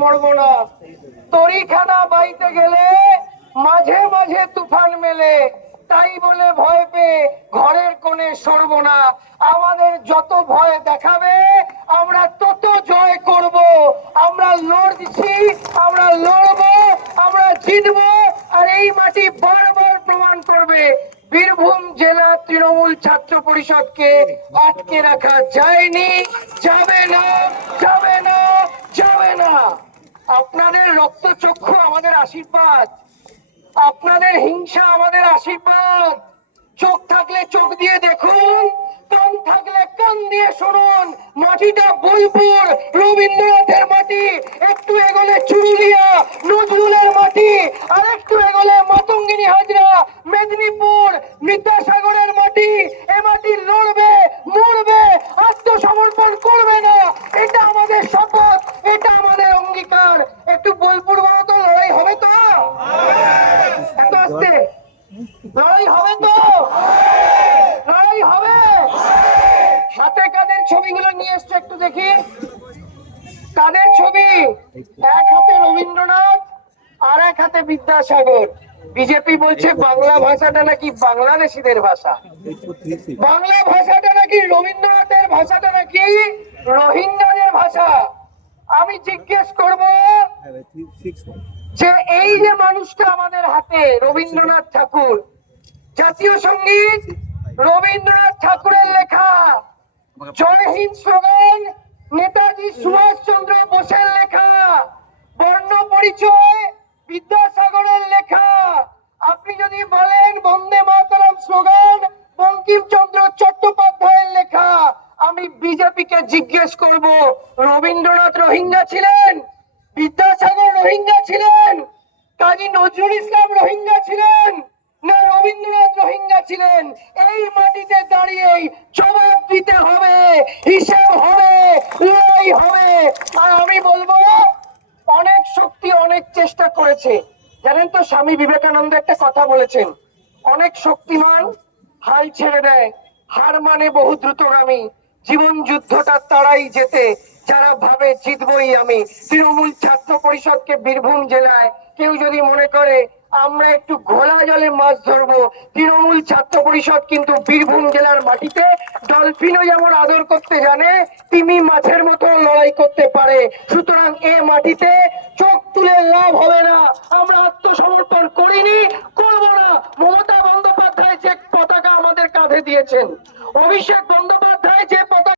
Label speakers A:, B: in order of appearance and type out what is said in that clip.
A: মরবো না তরিখানা বাইতে গেলে মাঝে মাঝে তুফান মেলে। তাই বলে ভয় পেয়ে ঘরের কোণে সরব না। আমাদের যত ভয় দেখাবে, আমরা তত জয় করব। আমরা লড়ছি আমরা লড়বো, আমরা জিতবো, আর এই মাটি বারবার প্রমাণ করবে। বীরভূম জেলা তৃণমূল ছাত্র পরিষদকে আটকে রাখা যায়নি। যাবে না যাবে না যাবে না। আপনাদের রক্তচক্ষু আমাদের আশীর্বাদ। আপনাদের হিংসা আমাদের আশীর্বাদ। চোখ থাকলে চোখ দিয়ে দেখুন, কান থাকলে কান দিয়ে শুনুন। মাটিটা বোলপুর রবীন্দ্রনাথের মাটি, একটু এগোলে চুরুলিয়া, নজরুলের মাটি, আর একটু এগোলে মাতঙ্গিনী হাজরা, মেদিনীপুর, বিদ্যাসাগরের মাটি, এ মাটি লড়বে মরবে আত্মসমর্পণ করবে না এটা আমাদের শপথ এটা আমাদের অঙ্গীকার একটু বোলপুর বড় তো লড়াই হবে তো এত আসতে লড়াই তো? হবে? কাদের ছবিগুলো নিয়ে এসছো একটু দেখি। কাদের ছবি, এক হাতে রবীন্দ্রনাথ আর এক হাতে বিদ্যাসাগর। বিজেপি বলছে বাংলা ভাষাটা নাকি বাংলাদেশিদের ভাষা। বাংলা ভাষাটা নাকি রবীন্দ্রনাথের ভাষাটা নাকি রোহিঙ্গাদের ভাষা। আমি জিজ্ঞেস করব যে এই যে মানুষটা আমাদের হাতে, রবীন্দ্রনাথ ঠাকুর জাতীয় সংগীত রবীন্দ্রনাথ ঠাকুরের লেখা। জয় হিন্দ স্লোগান নেতাজি সুভাষচন্দ্র বোসের লেখা। বর্ণ পরিচয় বিদ্যাসাগরের লেখা। আপনি যদি বলেন বন্দে মাতরম স্লোগান বঙ্কিমচন্দ্র চট্টোপাধ্যায়ের লেখা আমি বিজেপিকে জিজ্ঞেস করব রবীন্দ্রনাথ রোহিঙ্গা ছিলেন? বিদ্যাসাগর রোহিঙ্গা ছিলেন? কাজী নজরুল ইসলাম রোহিঙ্গা ছিলেন? রবীন্দ্রনাথ রোহিঙ্গা ছিলেন। এই মাটিতে দাঁড়িয়েই জবাব দিতে হবে, হিসাব হবে, লড়াই হবে। আর আমি বলব, অনেক শক্তি অনেক চেষ্টা করেছে। জানেন তো, স্বামী বিবেকানন্দ একটা কথা বলেছেন, অনেক শক্তিমান হাল ছেড়ে দেয়, হার মানে বহু দ্রুতগামী। জীবন যুদ্ধটা তারাই যেতে যারা ভাবে জিতবই আমি। তৃণমূল ছাত্র পরিষদকে বীরভূম জেলায় কেউ যদি মনে করে আমরা একটু ঘোলা জলে মাছ ধরবো। তৃণমূল ছাত্র পরিষদ কিন্তু বীরভূম জেলার মাটিতে ডলফিনও যেমন আদর করতে জানে তিমি মাছের মতো লড়াই করতে পারে। সুতরাং এ মাটিতে চোখ তুলে লাভ হবে না। আমরা আত্মসমর্পণ করিনি, করব না। মমতা বন্দ্যোপাধ্যায় যে পতাকা আমাদের কাঁধে দিয়েছেন, অভিষেক